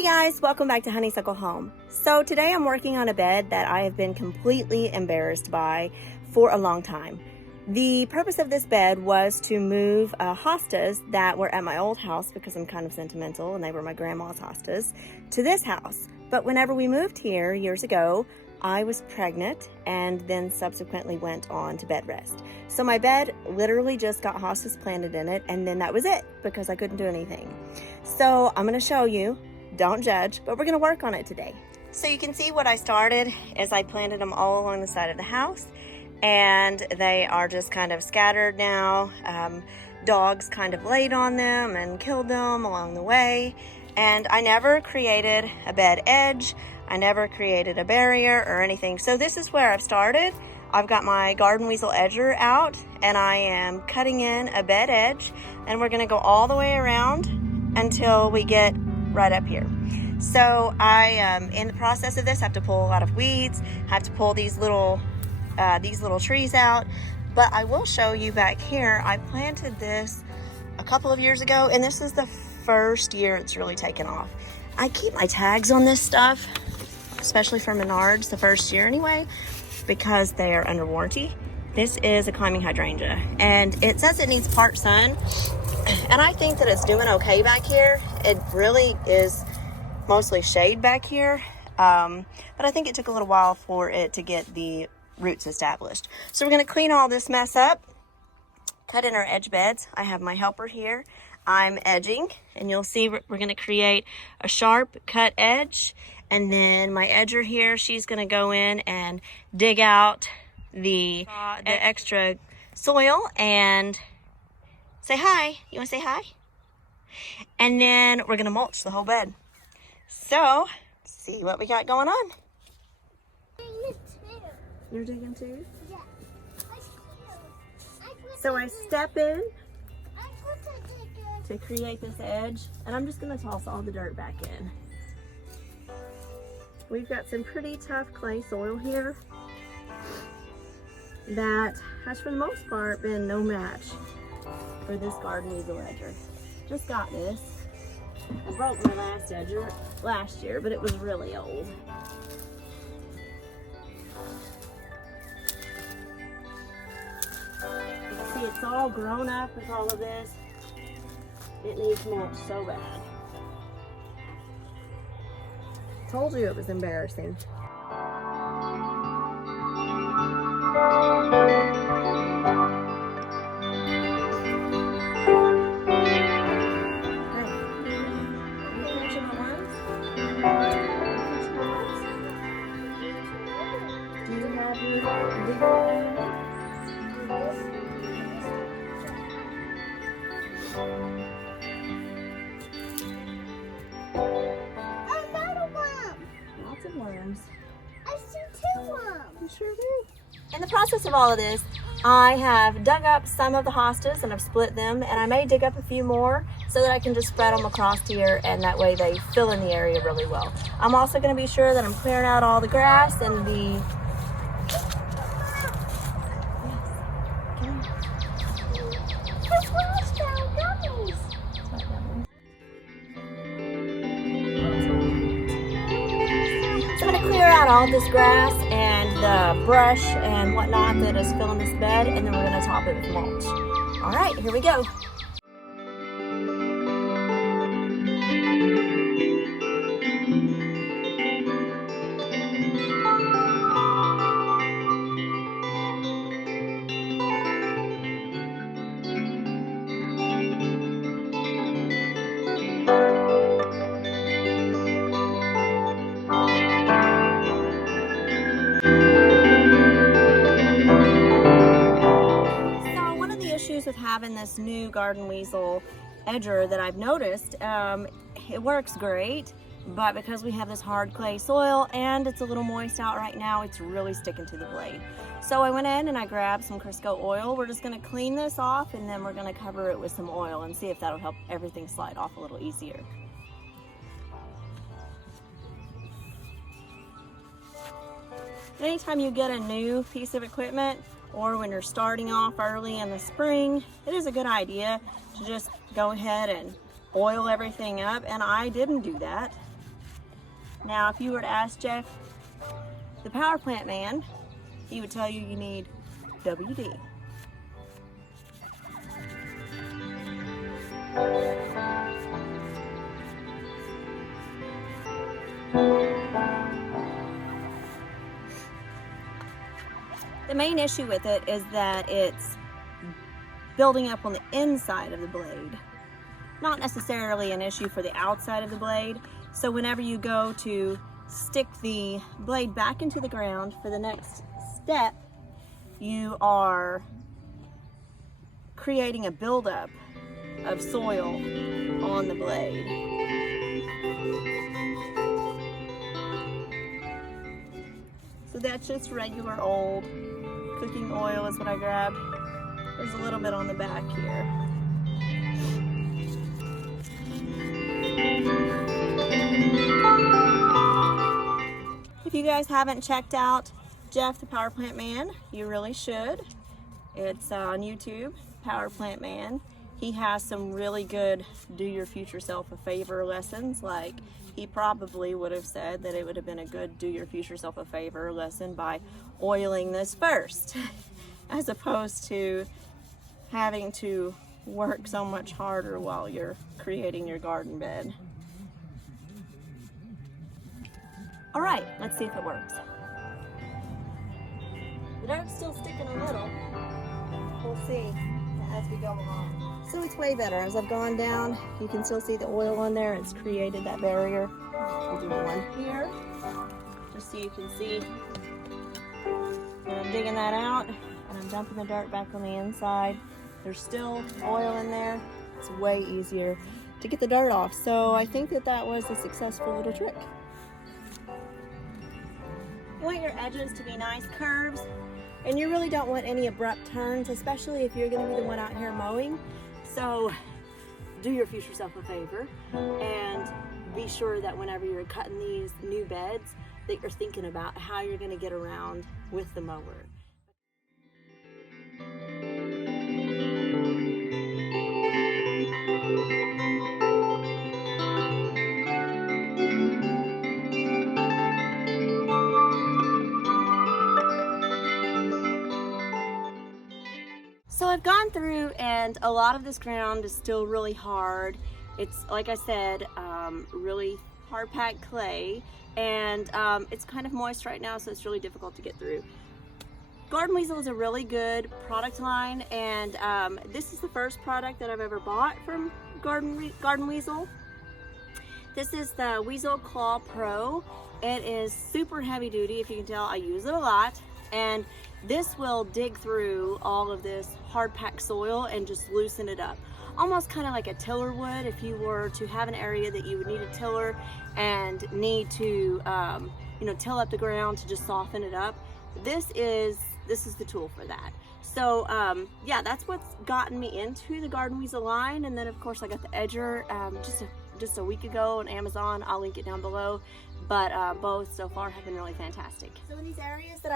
Hey guys, welcome back to Honeysuckle Home. So today I'm working on a bed that I have been completely embarrassed by for a long time. The purpose of this bed was to move hostas that were at my old house, because I'm kind of sentimental and they were my grandma's hostas, to this house. But whenever we moved here years ago, I was pregnant and then subsequently went on to bed rest. So my bed literally just got hostas planted in it, and then that was it because I couldn't do anything. So I'm going to show you. Don't judge, but we're going to work on it today. So you can see what I started is I planted them all along the side of the house, and they are just kind of scattered now. Dogs kind of laid on them and killed them along the way, and I never created a bed edge. I never created a barrier or anything. So this is where I've started. I've got my garden weasel edger out, and I am cutting in a bed edge, and we're going to go all the way around until we get right up here. So I in the process of this, have to pull a lot of weeds, have to pull these little trees out. But I will show you back here, I planted this a couple of years ago, and this is the first year it's really taken off. I keep my tags on this stuff, especially for Menards, the first year anyway, because they are under warranty. This is a climbing hydrangea, and it says it needs part sun, and I think that it's doing okay back here. It really is mostly shade back here, but I think it took a little while for it to get the roots established. So we're going to clean all this mess up, cut in our edge beds. I have my helper here. I'm edging, and you'll see we're going to create a sharp cut edge, and then my edger here, she's going to go in and dig out the extra soil and say hi. You want to say hi? And then we're going to mulch the whole bed. So, let's see what we got going on. You're digging too? Yeah. So I step in to create this edge, and I'm just going to toss all the dirt back in. We've got some pretty tough clay soil here that has, for the most part, been no match for this garden weasel edger. Just got this. I broke my last edger last year, but it was really old. You can see it's all grown up with all of this. It needs mulch so bad. Told you it was embarrassing. Do you have your digger? Worms. I see 2 worms. You sure do. In the process of all of this, I have dug up some of the hostas and I've split them, and I may dig up a few more so that I can just spread them across here, and that way they fill in the area really well. I'm also going to be sure that I'm clearing out all the grass and the clear out all this grass and the brush and whatnot that is filling this bed, and then we're going to top it with mulch. All right, here we go. With having this new garden weasel edger that I've noticed, it works great, but because we have this hard clay soil and it's a little moist out right now, it's really sticking to the blade. So I went in and I grabbed some Crisco oil. We're just going to clean this off, and then we're going to cover it with some oil and see if that'll help everything slide off a little easier. Anytime you get a new piece of equipment, or when you're starting off early in the spring, it is a good idea to just go ahead and oil everything up. And I didn't do that. Now, if you were to ask Jeff, the power plant man, he would tell you you need WD. The main issue with it is that it's building up on the inside of the blade, not necessarily an issue for the outside of the blade. So whenever you go to stick the blade back into the ground for the next step, you are creating a buildup of soil on the blade. So that's just regular old cooking oil is what I grabbed. There's a little bit on the back here. If you guys haven't checked out Jeff the Power Plant Man, you really should. It's on YouTube, Power Plant Man. He has some really good do your future self a favor lessons. Like, he probably would have said that it would have been a good do your future self a favor lesson by oiling this first, as opposed to having to work so much harder while you're creating your garden bed. All right, let's see if it works. The dirt's still sticking a little. We'll see as we go along. So it's way better. As I've gone down, you can still see the oil on there. It's created that barrier. We'll do one here, just so you can see. And I'm digging that out, and I'm dumping the dirt back on the inside. There's still oil in there. It's way easier to get the dirt off. So I think that that was a successful little trick. You want your edges to be nice curves, and you really don't want any abrupt turns, especially if you're going to be the one out here mowing. So do your future self a favor and be sure that whenever you're cutting these new beds that you're thinking about how you're going to get around with the mower. So I've gone through, and a lot of this ground is still really hard. It's, like I said, really hard packed clay, and it's kind of moist right now, so it's really difficult to get through. Garden Weasel is a really good product line, and this is the first product that I've ever bought from Garden Weasel. This is the Weasel Claw Pro. It is super heavy duty. If you can tell, I use it a lot, and this will dig through all of this hard packed soil and just loosen it up. Almost kind of like a tiller would if you were to have an area that you would need a tiller and need to till up the ground to just soften it up. This is the tool for that. So yeah, that's what's gotten me into the Garden Weasel line. And then of course I got the edger just a week ago on Amazon. I'll link it down below. But both so far have been really fantastic. So in these areas that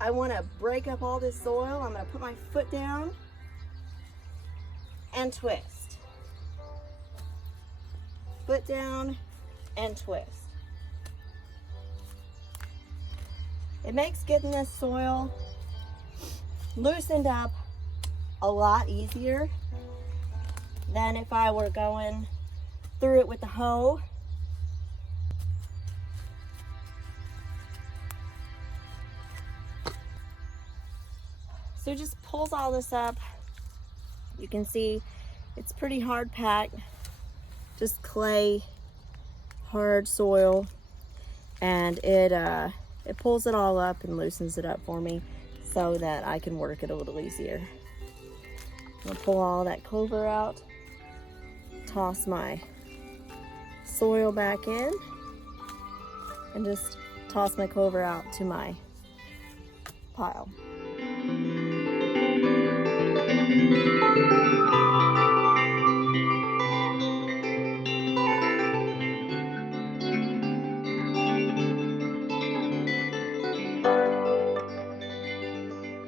I want to break up all this soil, I'm going to put my foot down and twist. Foot down and twist. It makes getting this soil loosened up a lot easier than if I were going through it with the hoe. So it just pulls all this up. You can see it's pretty hard packed, just clay, hard soil, and it pulls it all up and loosens it up for me so that I can work it a little easier. I'm gonna pull all that clover out, toss my soil back in, and just toss my clover out to my pile.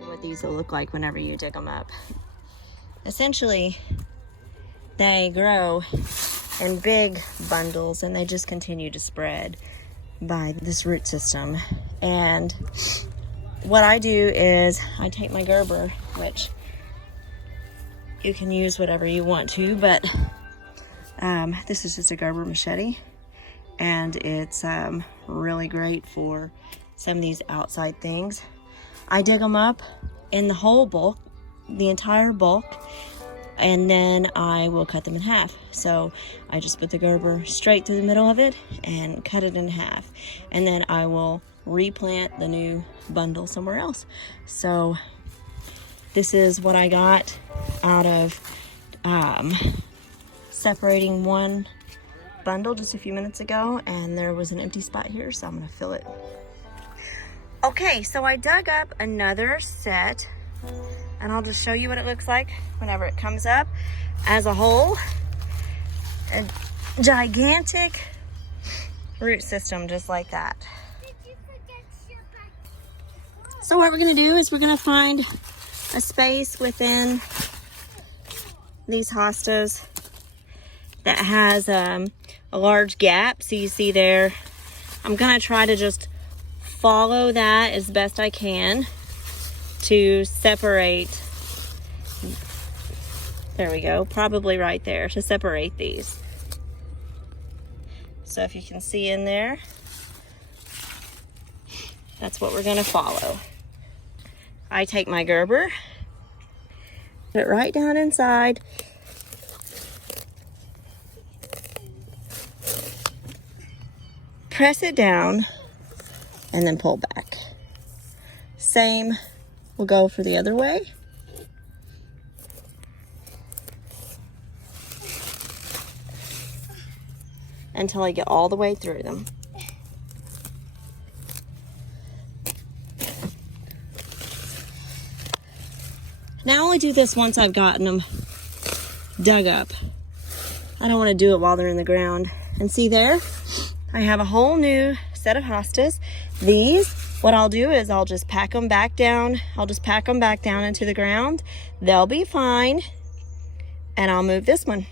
What these will look like whenever you dig them up. Essentially, they grow in big bundles and they just continue to spread. by this root system. And what I do is I take my Gerber, which you can use whatever you want to, but this is just a Gerber machete, and it's really great for some of these outside things. I dig them up in the whole bulk, the entire bulk, and then I will cut them in half. So I just put the Gerber straight through the middle of it and cut it in half, and then I will replant the new bundle somewhere else. So this is what I got out of separating one bundle just a few minutes ago, and there was an empty spot here, so I'm gonna fill it. Okay, so I dug up another set, and I'll just show you what it looks like whenever it comes up as a whole. A gigantic root system just like that. So what we're gonna do is we're gonna find a space within these hostas that has a large gap. So you see there, I'm gonna try to just follow that as best I can to separate. There we go, probably right there to separate these. So if you can see in there, that's what we're gonna follow. I take my Gerber, put it right down inside, press it down, and then pull back. Same will go for the other way. Until I get all the way through them. Now I only do this once I've gotten them dug up. I don't want to do it while they're in the ground. And see there, I have a whole new set of hostas. These, what I'll do is I'll just pack them back down. I'll just pack them back down into the ground. They'll be fine. And I'll move this one.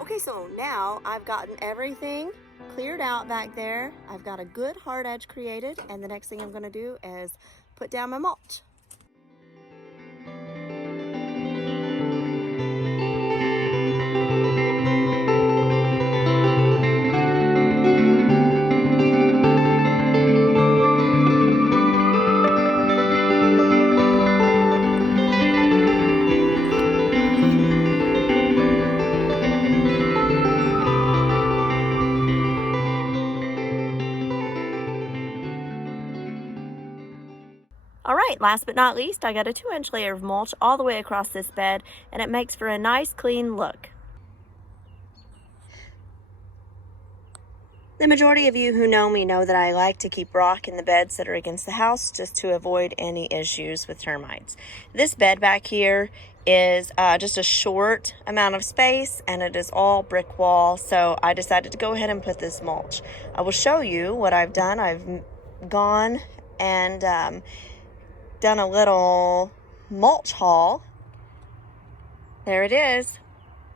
Okay, so now I've gotten everything cleared out back there. I've got a good hard edge created, and the next thing I'm gonna do is put down my mulch. All right, last but not least, I got a 2-inch layer of mulch all the way across this bed, and it makes for a nice clean look. The majority of you who know me know that I like to keep rock in the beds that are against the house just to avoid any issues with termites. This bed back here is just a short amount of space, and it is all brick wall, so I decided to go ahead and put this mulch. I will show you what I've done. I've gone and done a little mulch haul. There it is.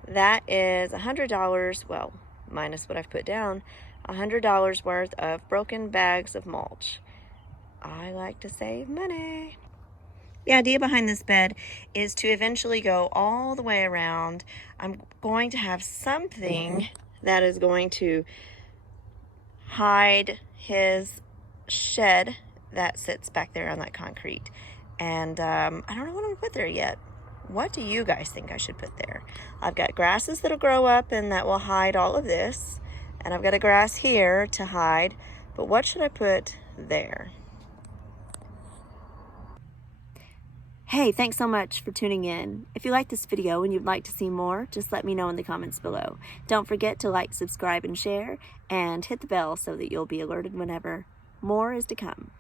That is $100, well, minus what I've put down, $100 worth of broken bags of mulch. I like to save money. The idea behind this bed is to eventually go all the way around. I'm going to have something that is going to hide his shed that sits back there on that concrete. And I don't know what I'm gonna put there yet. What do you guys think I should put there? I've got grasses that'll grow up and that will hide all of this. And I've got a grass here to hide, but what should I put there? Hey, thanks so much for tuning in. If you like this video and you'd like to see more, just let me know in the comments below. Don't forget to like, subscribe, and share, and hit the bell so that you'll be alerted whenever more is to come.